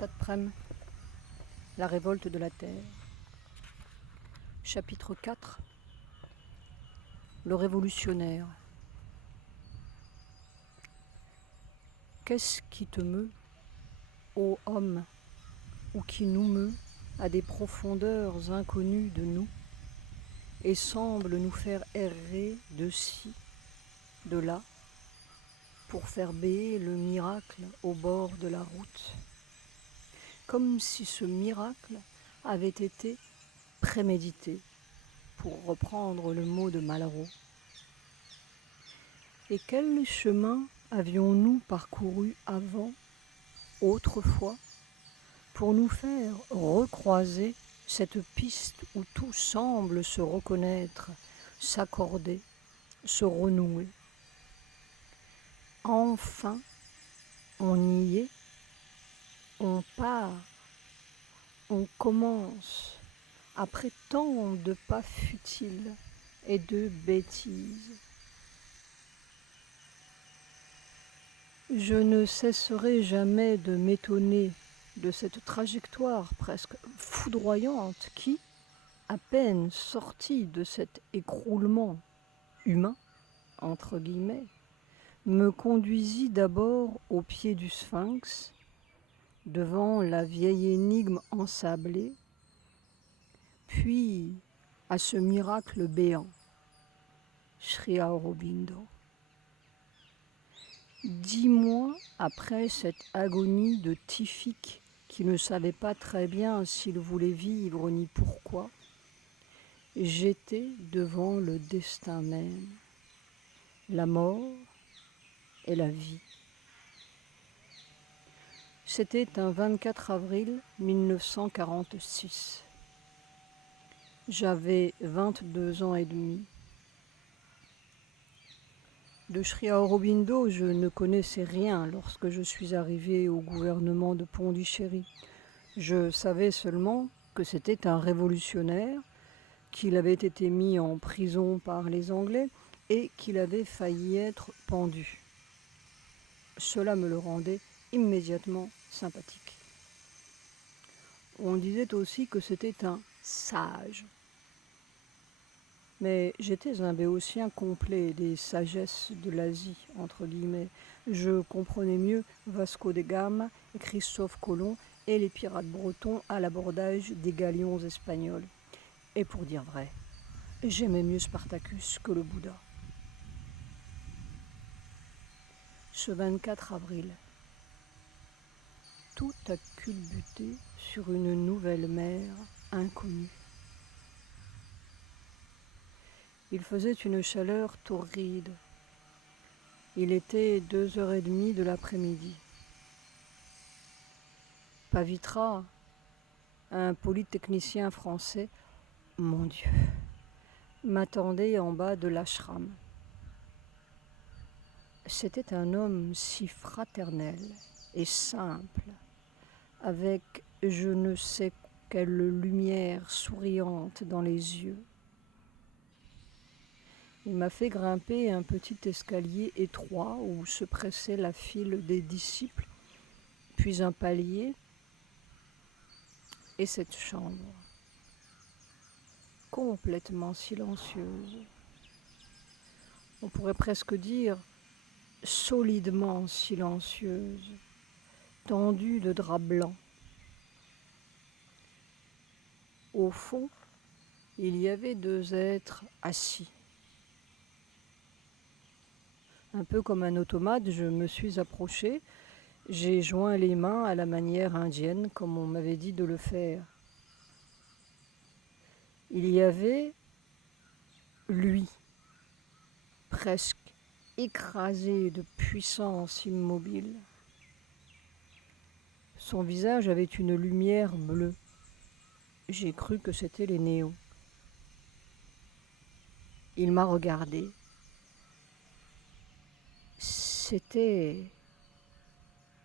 Satprem, la révolte de la terre. Chapitre 4. Le révolutionnaire. Qu'est-ce qui te meut, ô homme, ou qui nous meut à des profondeurs inconnues de nous, et semble nous faire errer de ci, de là, pour faire béer le miracle au bord de la route, comme si ce miracle avait été prémédité, pour reprendre le mot de Malraux. Et quel chemin avions-nous parcouru avant, autrefois, pour nous faire recroiser cette piste où tout semble se reconnaître, s'accorder, se renouer. Enfin, on y est, on part, on commence, après tant de pas futiles et de bêtises. Je ne cesserai jamais de m'étonner de cette trajectoire presque foudroyante qui, à peine sortie de cet écroulement humain, entre guillemets, me conduisit d'abord au pied du Sphinx, devant la vieille énigme ensablée, puis à ce miracle béant, Sri Aurobindo. 10 mois après cette agonie de typhique qui ne savait pas très bien s'il voulait vivre ni pourquoi, j'étais devant le destin même, la mort et la vie. C'était un 24 avril 1946. J'avais 22 ans et demi. De Sri Aurobindo, je ne connaissais rien lorsque je suis arrivée au gouvernement de Pondichéry. Je savais seulement que c'était un révolutionnaire, qu'il avait été mis en prison par les Anglais et qu'il avait failli être pendu. Cela me le rendait immédiatement sympathique. On disait aussi que c'était un sage. Mais j'étais un béotien complet des sagesses de l'Asie, entre guillemets. Je comprenais mieux Vasco de Gama et Christophe Colomb et les pirates bretons à l'abordage des galions espagnols. Et pour dire vrai, j'aimais mieux Spartacus que le Bouddha. Ce 24 avril, tout a culbuté sur une nouvelle mer inconnue. Il faisait une chaleur torride. Il était 2h30 de l'après-midi. Pavitra, un polytechnicien français, mon Dieu, m'attendait en bas de l'ashram. C'était un homme si fraternel et simple, avec je ne sais quelle lumière souriante dans les yeux. Il m'a fait grimper un petit escalier étroit où se pressait la file des disciples, puis un palier et cette chambre, complètement silencieuse. On pourrait presque dire solidement silencieuse, tendue de drap blanc. Au fond, il y avait 2 êtres assis. Un peu comme un automate, je me suis approchée. J'ai joint les mains à la manière indienne, comme on m'avait dit de le faire. Il y avait lui, presque écrasé de puissance immobile. Son visage avait une lumière bleue. J'ai cru que c'était les néons. Il m'a regardé. C'était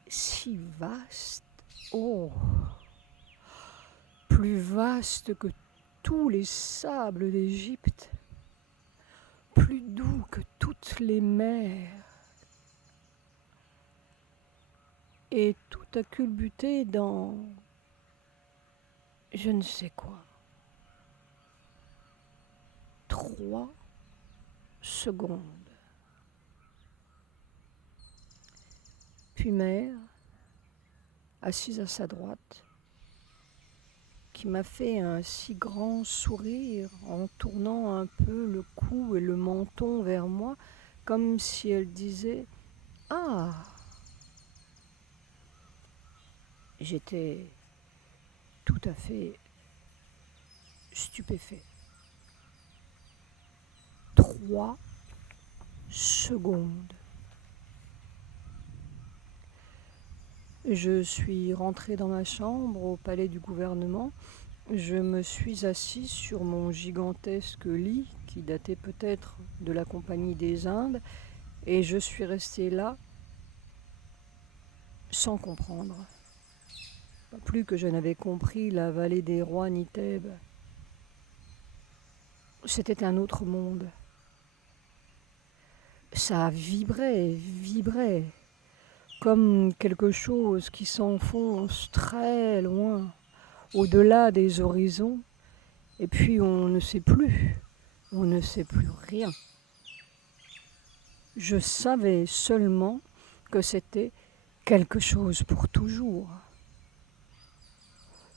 si vaste, oh, plus vaste que tous les sables d'Égypte, plus doux que toutes les mers. et tout a culbuté dans je ne sais quoi. 3 secondes. Puis mère, assise à sa droite, qui m'a fait un si grand sourire en tournant un peu le cou et le menton vers moi, comme si elle disait « Ah !» J'étais tout à fait stupéfait. 3 secondes. Je suis rentrée dans ma chambre au palais du gouvernement. Je me suis assise sur mon gigantesque lit qui datait peut-être de la Compagnie des Indes et je suis restée là sans comprendre. Pas plus que je n'avais compris la vallée des rois ni Thèbes. C'était un autre monde. Ça vibrait, comme quelque chose qui s'enfonce très loin, au-delà des horizons, et puis on ne sait plus rien. Je savais seulement que c'était quelque chose pour toujours.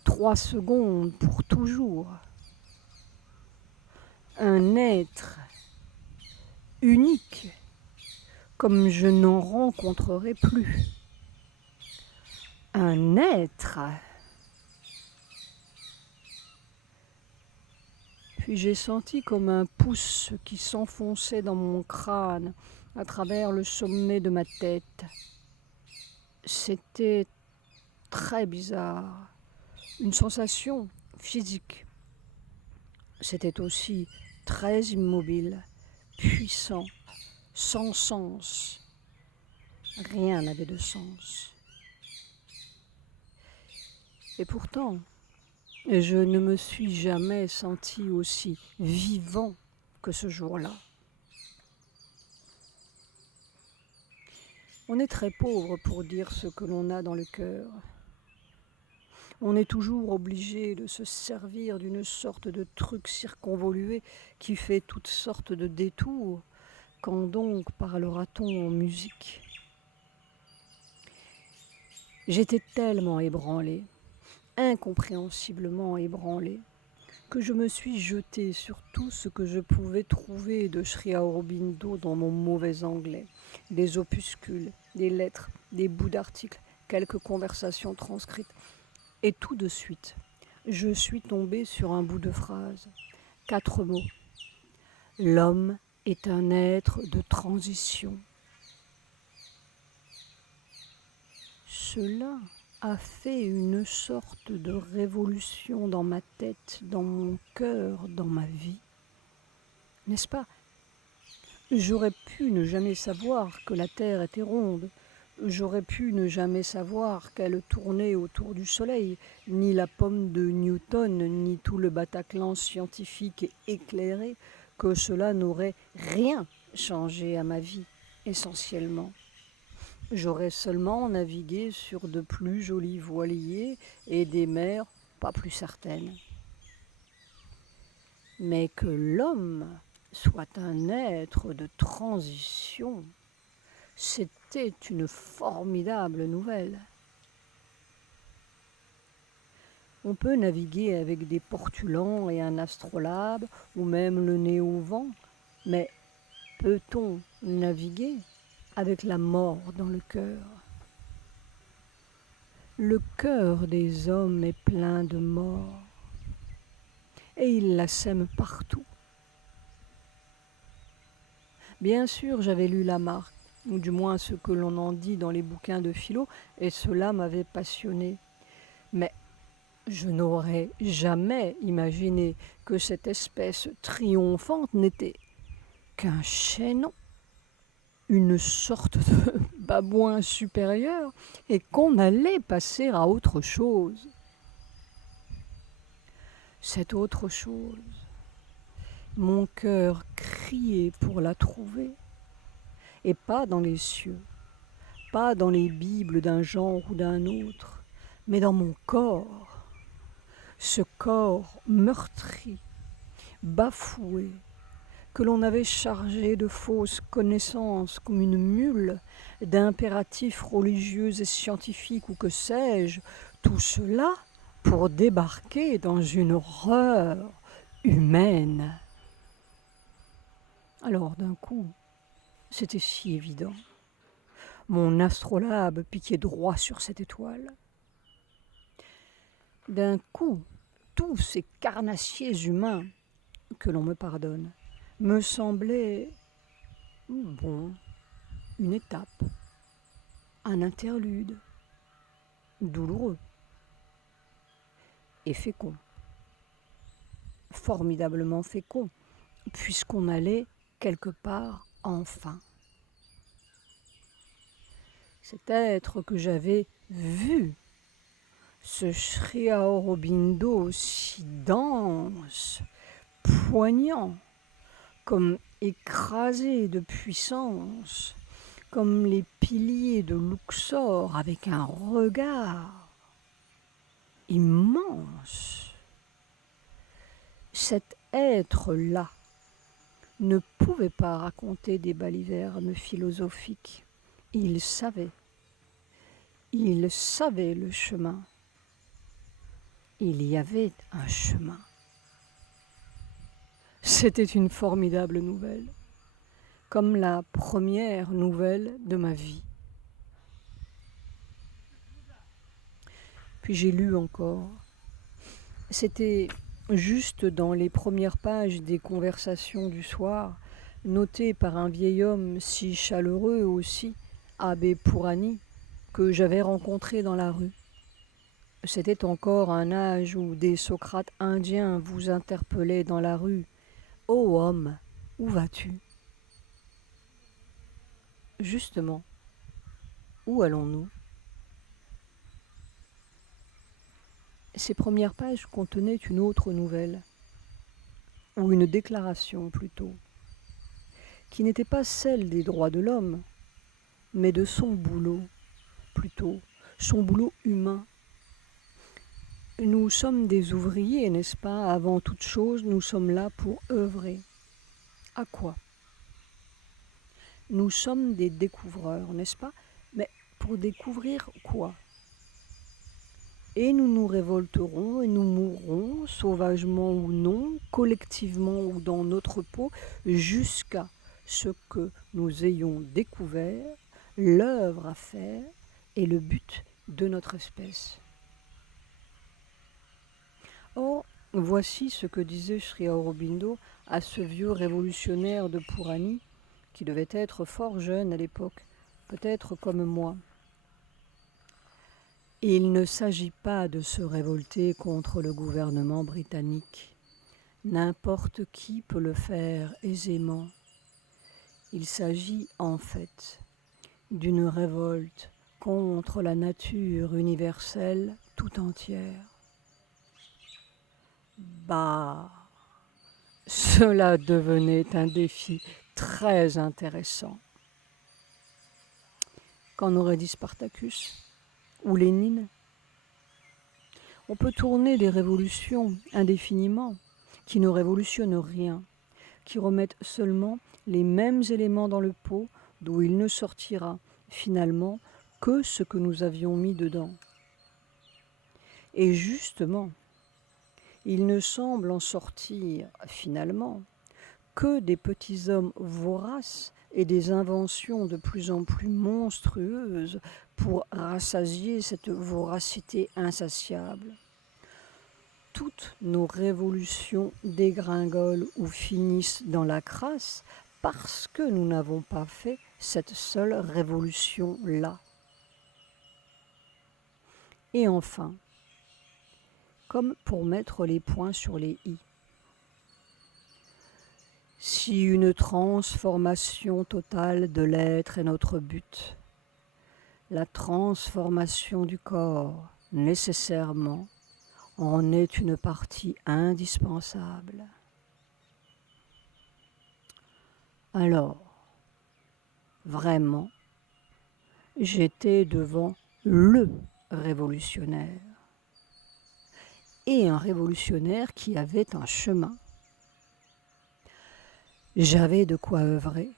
3 secondes pour toujours. Un être unique, comme je n'en rencontrerai plus. Un être. Puis j'ai senti comme un pouce qui s'enfonçait dans mon crâne à travers le sommet de ma tête. C'était très bizarre, une sensation physique. C'était aussi très immobile, puissant, sans sens. Rien n'avait de sens. Et pourtant, je ne me suis jamais senti aussi vivant que ce jour-là. On est très pauvre pour dire ce que l'on a dans le cœur. On est toujours obligé de se servir d'une sorte de truc circonvolué qui fait toutes sortes de détours. Quand donc parlera-t-on en musique ? J'étais tellement ébranlée, incompréhensiblement ébranlée, que je me suis jetée sur tout ce que je pouvais trouver de Sri Aurobindo dans mon mauvais anglais. Des opuscules, des lettres, des bouts d'articles, quelques conversations transcrites. Et tout de suite, je suis tombée sur un bout de phrase. 4 mots. L'homme est un être de transition. Cela a fait une sorte de révolution dans ma tête, dans mon cœur, dans ma vie. N'est-ce pas ? J'aurais pu ne jamais savoir que la Terre était ronde. J'aurais pu ne jamais savoir qu'elle tournait autour du Soleil, ni la pomme de Newton, ni tout le Bataclan scientifique et éclairé, que cela n'aurait rien changé à ma vie, essentiellement. J'aurais seulement navigué sur de plus jolis voiliers et des mers pas plus certaines. Mais que l'homme soit un être de transition, c'était une formidable nouvelle. On peut naviguer avec des portulans et un astrolabe, ou même le nez au vent, mais peut-on naviguer avec la mort dans le cœur ? Le cœur des hommes est plein de mort, et ils la sèment partout. Bien sûr, j'avais lu Lamarck, ou du moins ce que l'on en dit dans les bouquins de philo, et cela m'avait passionné. Mais je n'aurais jamais imaginé que cette espèce triomphante n'était qu'un chaînon, une sorte de babouin supérieur, et qu'on allait passer à autre chose. Cette autre chose, mon cœur criait pour la trouver, et pas dans les cieux, pas dans les Bibles d'un genre ou d'un autre, mais dans mon corps. Ce corps meurtri, bafoué, que l'on avait chargé de fausses connaissances comme une mule, d'impératifs religieux et scientifiques ou que sais-je, tout cela pour débarquer dans une horreur humaine. Alors d'un coup, c'était si évident. Mon astrolabe piquait droit sur cette étoile. D'un coup, tous ces carnassiers humains, que l'on me pardonne, me semblaient, bon, une étape, un interlude, douloureux et fécond, formidablement fécond, puisqu'on allait quelque part enfin. Cet être que j'avais vu, ce Sri Aurobindo si dense, poignant, comme écrasé de puissance, comme les piliers de Luxor avec un regard immense. Cet être-là ne pouvait pas raconter des balivernes philosophiques. Il savait le chemin. Il y avait un chemin. C'était une formidable nouvelle, comme la première nouvelle de ma vie. Puis j'ai lu encore. C'était juste dans les premières pages des conversations du soir, notées par un vieil homme si chaleureux aussi, Abbé Purani, que j'avais rencontré dans la rue. C'était encore un âge où des Socrates indiens vous interpellaient dans la rue. « Ô homme, où vas-tu » Justement, où allons-nous ? Ces premières pages contenaient une autre nouvelle, ou une déclaration plutôt, qui n'était pas celle des droits de l'homme, mais de son boulot, plutôt, son boulot humain. Nous sommes des ouvriers, n'est-ce pas ? Avant toute chose, nous sommes là pour œuvrer. À quoi ? Nous sommes des découvreurs, n'est-ce pas ? Mais pour découvrir quoi ? Et nous nous révolterons et nous mourrons, sauvagement ou non, collectivement ou dans notre peau, jusqu'à ce que nous ayons découvert l'œuvre à faire et le but de notre espèce. Or, voici ce que disait Sri Aurobindo à ce vieux révolutionnaire de Purani, qui devait être fort jeune à l'époque, peut-être comme moi. Il ne s'agit pas de se révolter contre le gouvernement britannique. N'importe qui peut le faire aisément. Il s'agit en fait d'une révolte contre la nature universelle tout entière. Bah, cela devenait un défi très intéressant. Qu'en aurait dit Spartacus ou Lénine ? On peut tourner des révolutions indéfiniment, qui ne révolutionnent rien, qui remettent seulement les mêmes éléments dans le pot d'où il ne sortira finalement que ce que nous avions mis dedans. Et justement, il ne semble en sortir finalement que des petits hommes voraces et des inventions de plus en plus monstrueuses pour rassasier cette voracité insatiable. Toutes nos révolutions dégringolent ou finissent dans la crasse parce que nous n'avons pas fait cette seule révolution-là. Et enfin, comme pour mettre les points sur les i, si une transformation totale de l'être est notre but, la transformation du corps, nécessairement, en est une partie indispensable. Alors, vraiment, J'étais devant le révolutionnaire. Et un révolutionnaire qui avait un chemin. J'avais de quoi œuvrer.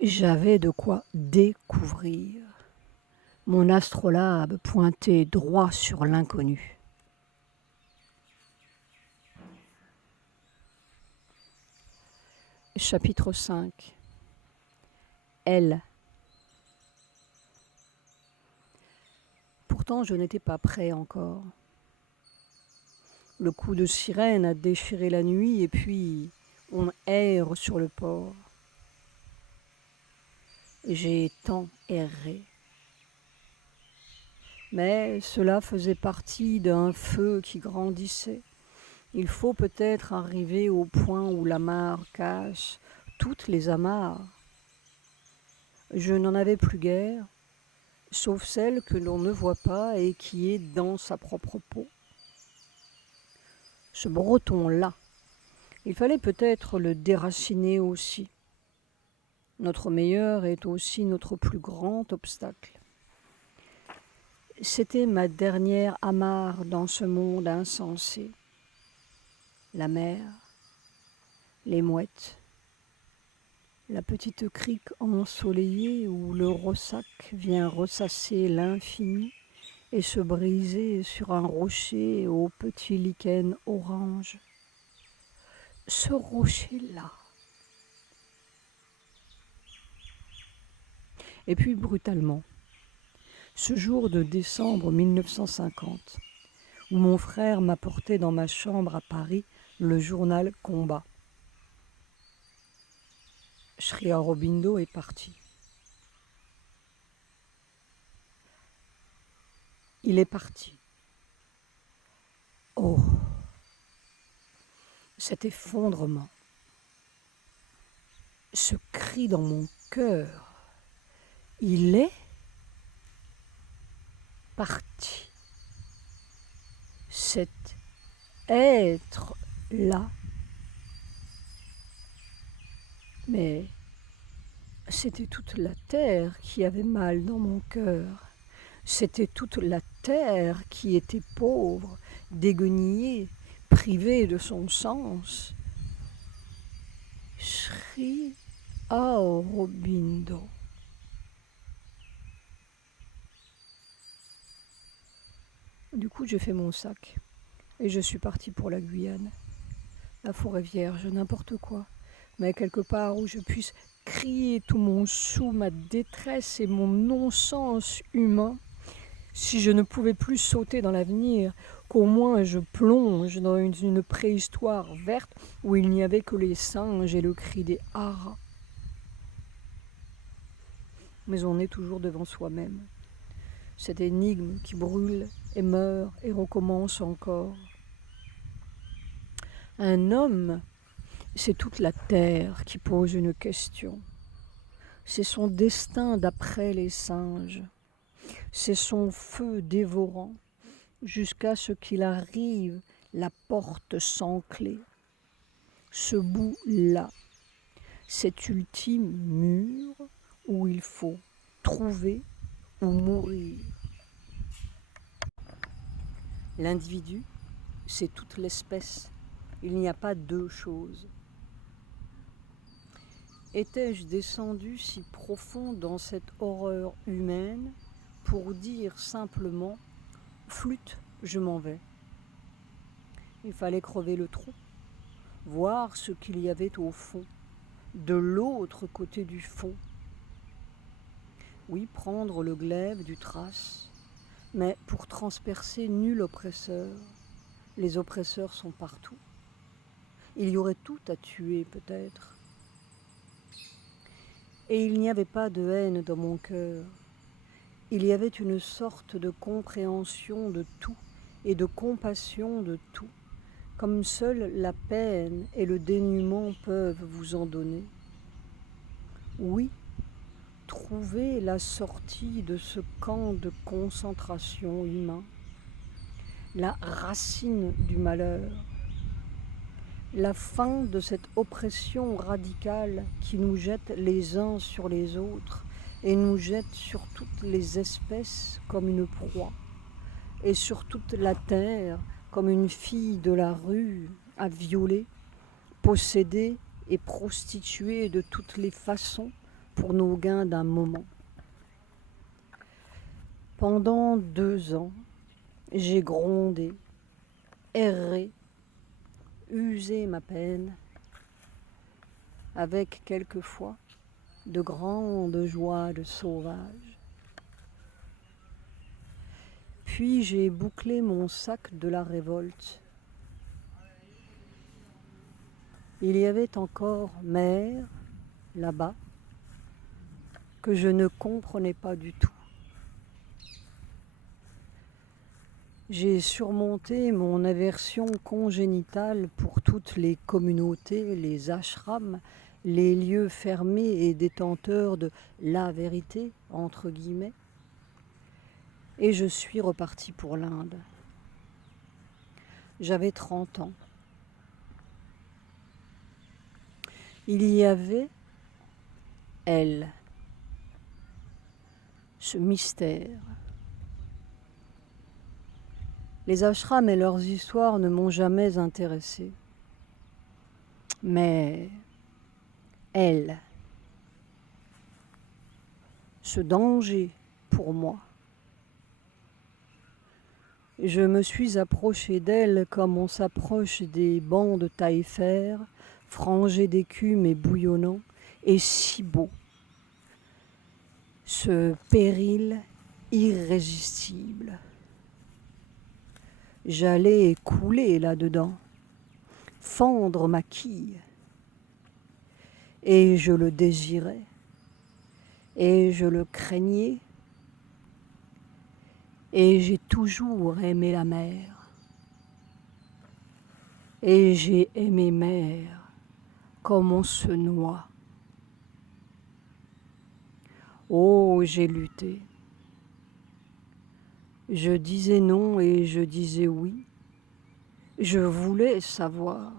J'avais de quoi découvrir. Mon astrolabe pointait droit sur l'inconnu. Chapitre 5. Elle. Pourtant, je n'étais pas prêt encore. Le coup de sirène a déchiré la nuit et puis on erre sur le port. J'ai tant erré. Mais cela faisait partie d'un feu qui grandissait. Il faut peut-être arriver au point où l'amarre cache toutes les amarres. Je n'en avais plus guère, sauf celle que l'on ne voit pas et qui est dans sa propre peau. Ce breton-là, il fallait peut-être le déraciner aussi. Notre meilleur est aussi notre plus grand obstacle. C'était ma dernière amarre dans ce monde insensé. La mer, les mouettes, la petite crique ensoleillée où le ressac vient ressasser l'infini et se briser sur un rocher au petit lichen orange. Ce rocher-là. Et puis brutalement, ce jour de décembre 1950, où mon frère m'apportait dans ma chambre à Paris le journal Combat. Sri Aurobindo est parti. Il est parti. Oh, cet effondrement, ce cri dans mon cœur, il est parti. Cet être-là. Mais c'était toute la terre qui avait mal dans mon cœur. C'était toute la terre qui était pauvre, déguenillée, privée de son sens. Sri Aurobindo. Du coup, j'ai fait mon sac et je suis partie pour la Guyane, la forêt vierge, n'importe quoi, mais quelque part où je puisse crier tout mon sou, ma détresse et mon non-sens humain. Si je ne pouvais plus sauter dans l'avenir, qu'au moins je plonge dans une préhistoire verte où il n'y avait que les singes et le cri des haras. Mais on est toujours devant soi-même. Cette énigme qui brûle et meurt et recommence encore. Un homme, c'est toute la terre qui pose une question. C'est son destin d'après les singes. C'est son feu dévorant jusqu'à ce qu'il arrive la porte sans clé. Ce bout-là, cet ultime mur où il faut trouver ou mourir. L'individu, c'est toute l'espèce. Il n'y a pas deux choses. Étais-je descendu si profond dans cette horreur humaine pour dire simplement « flûte, je m'en vais ». Il fallait crever le trou, voir ce qu'il y avait au fond, de l'autre côté du fond. Oui, prendre le glaive du trace, mais pour transpercer nul oppresseur. Les oppresseurs sont partout. Il y aurait tout à tuer peut-être. Et il n'y avait pas de haine dans mon cœur. Il y avait une sorte de compréhension de tout et de compassion de tout, comme seule la peine et le dénuement peuvent vous en donner. Oui, trouver la sortie de ce camp de concentration humain, la racine du malheur, la fin de cette oppression radicale qui nous jette les uns sur les autres et nous jette sur toutes les espèces comme une proie, et sur toute la terre comme une fille de la rue à violer, posséder et prostituer de toutes les façons pour nos gains d'un moment. Pendant 2 ans, j'ai grondé, erré, usé ma peine, avec quelquefois de grandes joies de sauvage. Puis j'ai bouclé mon sac de la révolte. Il y avait encore mer, là-bas, que je ne comprenais pas du tout. J'ai surmonté mon aversion congénitale pour toutes les communautés, les ashrams, les lieux fermés et détenteurs de la vérité, entre guillemets, et je suis reparti pour l'Inde. J'avais 30 ans. Il y avait, elle, ce mystère. Les ashrams et leurs histoires ne m'ont jamais intéressée. Mais elle, ce danger pour moi, je me suis approché d'elle comme on s'approche des bancs de taille-fer, frangés d'écume et bouillonnants, et si beau. Ce péril irrésistible. J'allais couler là-dedans, fendre ma quille. Et je le désirais, et je le craignais, et j'ai toujours aimé la mer. Et j'ai aimé mer comme on se noie. Oh, j'ai lutté. Je disais non et je disais oui. Je voulais savoir.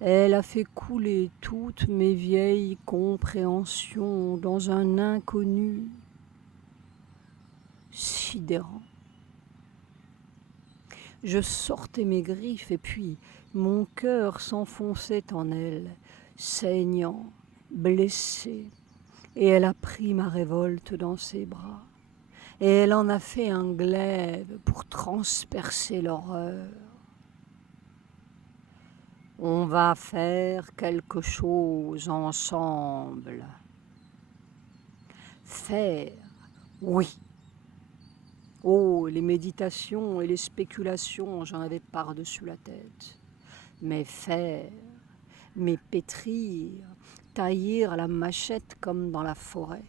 Elle a fait couler toutes mes vieilles compréhensions dans un inconnu sidérant. Je sortais mes griffes et puis mon cœur s'enfonçait en elle, saignant, blessé, et elle a pris ma révolte dans ses bras, et elle en a fait un glaive pour transpercer l'horreur. On va faire quelque chose ensemble. Faire, oui. Oh, les méditations et les spéculations, j'en avais par-dessus la tête. Mais faire, mais pétrir, tailler à la machette comme dans la forêt.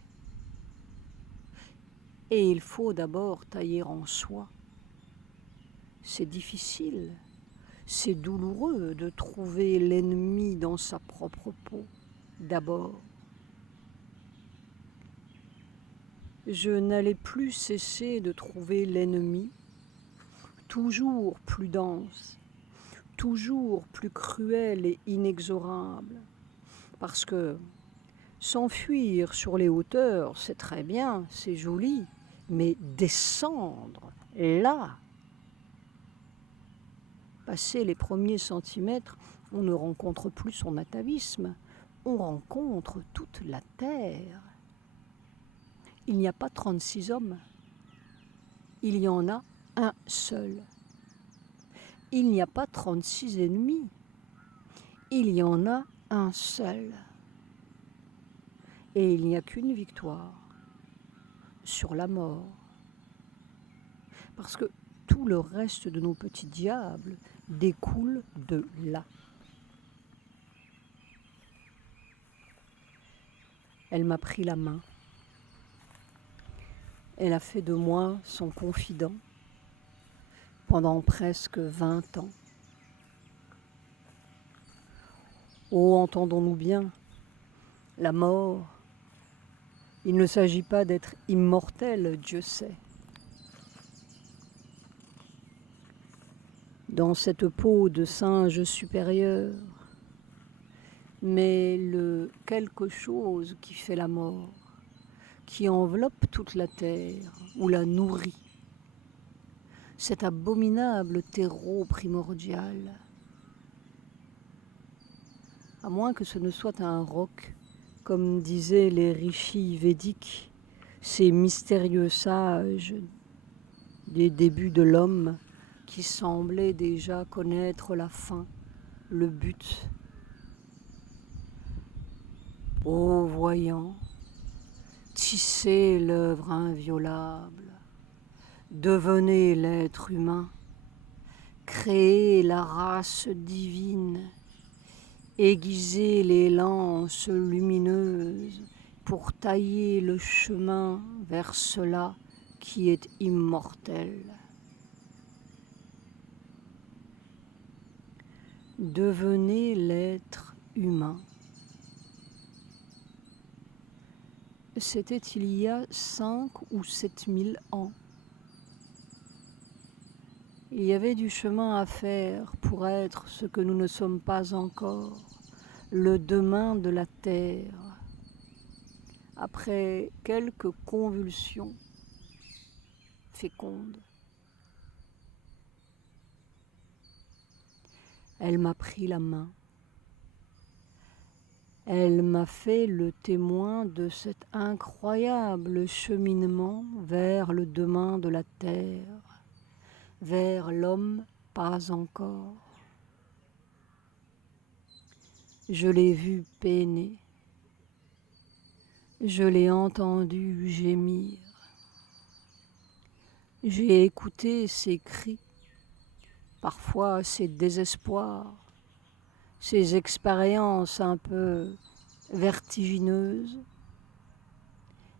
Et il faut d'abord tailler en soi. C'est difficile, c'est douloureux de trouver l'ennemi dans sa propre peau, d'abord. Je n'allais plus cesser de trouver l'ennemi, toujours plus dense, toujours plus cruel et inexorable, parce que s'enfuir sur les hauteurs, c'est très bien, c'est joli, mais descendre, là, passer les premiers centimètres, on ne rencontre plus son atavisme, on rencontre toute la terre. Il n'y a pas 36 hommes, il y en a un seul. Il n'y a pas 36 ennemis, il y en a un seul. Et il n'y a qu'une victoire sur la mort. Parce que tout le reste de nos petits diables découle de là. Elle m'a pris la main. Elle a fait de moi son confident pendant presque 20 ans. Oh, entendons-nous bien, la mort, il ne s'agit pas d'être immortel, Dieu sait. Dans cette peau de singe supérieur, mais le quelque chose qui fait la mort, qui enveloppe toute la terre ou la nourrit, cet abominable terreau primordial. À moins que ce ne soit un roc, comme disaient les rishis védiques, ces mystérieux sages des débuts de l'homme qui semblaient déjà connaître la fin, le but. Ô voyant, tissez l'œuvre inviolable, devenez l'être humain, créez la race divine, aiguisez les lances lumineuses pour tailler le chemin vers cela qui est immortel. Devenez l'être humain. C'était il y a 5 ou 7 000 ans. Il y avait du chemin à faire pour être ce que nous ne sommes pas encore, le demain de la terre. Après quelques convulsions fécondes, elle m'a pris la main. Elle m'a fait le témoin de cet incroyable cheminement vers le demain de la terre, vers l'homme pas encore. Je l'ai vu peiner, je l'ai entendu gémir, j'ai écouté ses cris, parfois ses désespoirs, ses expériences un peu vertigineuses,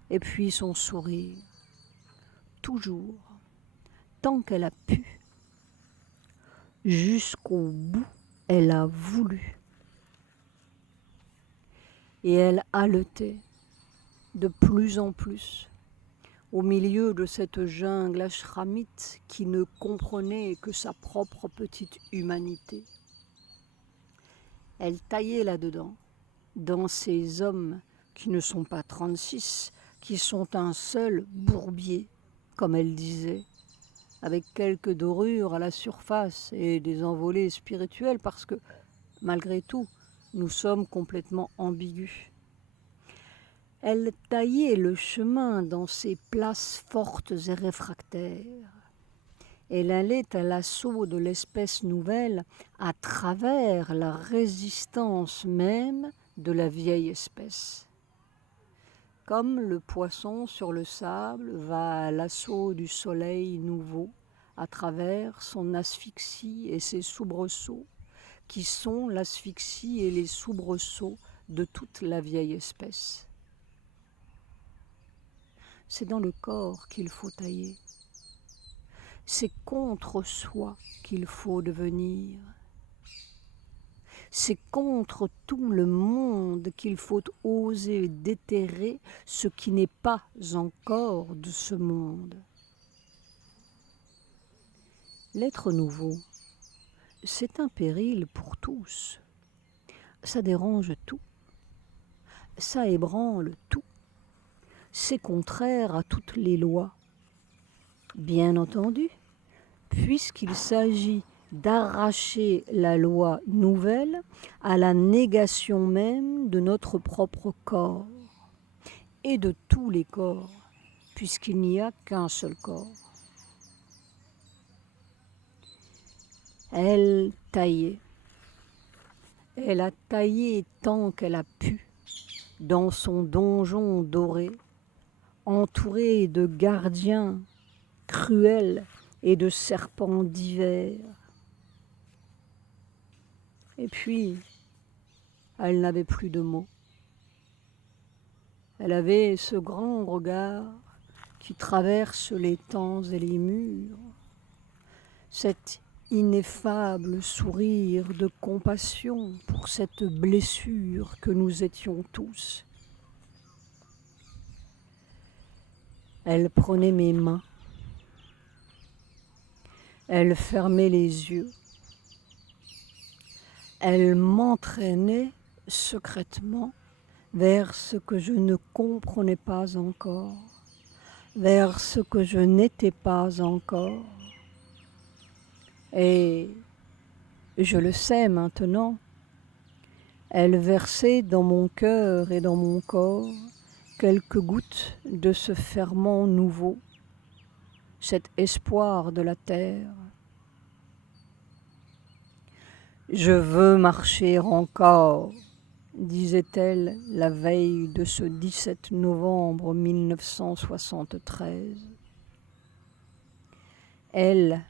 et puis son sourire, toujours, tant qu'elle a pu, jusqu'au bout, elle a voulu. Et elle haletait de plus en plus au milieu de cette jungle ashramite qui ne comprenait que sa propre petite humanité. Elle taillait là-dedans, dans ces hommes qui ne sont pas 36, qui sont un seul bourbier, comme elle disait, avec quelques dorures à la surface et des envolées spirituelles, parce que, malgré tout, nous sommes complètement ambigus. Elle taillait le chemin dans ces places fortes et réfractaires. Elle allait à l'assaut de l'espèce nouvelle à travers la résistance même de la vieille espèce. Comme le poisson sur le sable va à l'assaut du soleil nouveau à travers son asphyxie et ses soubresauts, qui sont l'asphyxie et les soubresauts de toute la vieille espèce. C'est dans le corps qu'il faut tailler. C'est contre soi qu'il faut devenir. C'est contre tout le monde qu'il faut oser déterrer ce qui n'est pas encore de ce monde. L'être nouveau, c'est un péril pour tous. Ça dérange tout. Ça ébranle tout. C'est contraire à toutes les lois. Bien entendu, puisqu'il s'agit d'arracher la loi nouvelle à la négation même de notre propre corps et de tous les corps, puisqu'il n'y a qu'un seul corps. Elle taillait. Elle a taillé tant qu'elle a pu dans son donjon doré, entouré de gardiens cruels et de serpents divers. Et puis, elle n'avait plus de mots. Elle avait ce grand regard qui traverse les temps et les murs, cet ineffable sourire de compassion pour cette blessure que nous étions tous. Elle prenait mes mains, elle fermait les yeux, elle m'entraînait secrètement vers ce que je ne comprenais pas encore, vers ce que je n'étais pas encore. Et je le sais maintenant, elle versait dans mon cœur et dans mon corps quelques gouttes de ce ferment nouveau, cet espoir de la terre. Je veux marcher encore, disait-elle la veille de ce 17 novembre 1973. Elle,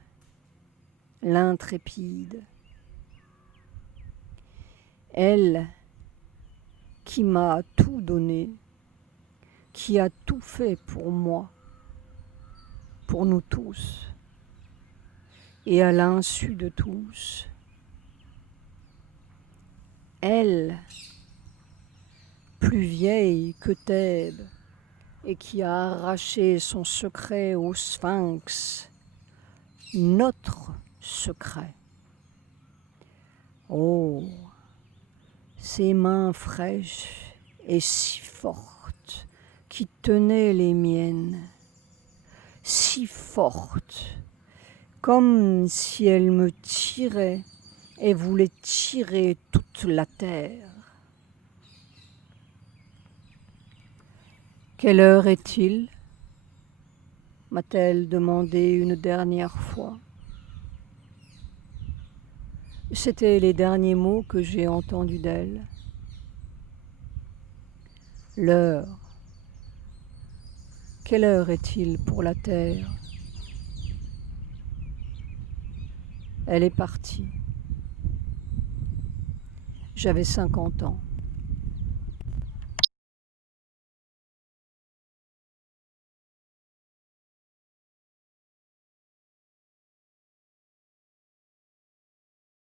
l'intrépide. Elle qui m'a tout donné, qui a tout fait pour moi, pour nous tous, et à l'insu de tous. Elle, plus vieille que Thèbes, et qui a arraché son secret au Sphinx, notre secret. Oh, ses mains fraîches et si fortes qui tenaient les miennes, si fortes, comme si elles me tiraient et voulaient tirer toute la terre. Quelle heure est-il ? M'a-t-elle demandé une dernière fois. C'étaient les derniers mots que j'ai entendus d'elle. L'heure. Quelle heure est-il pour la terre ? Elle est partie. J'avais 50 ans.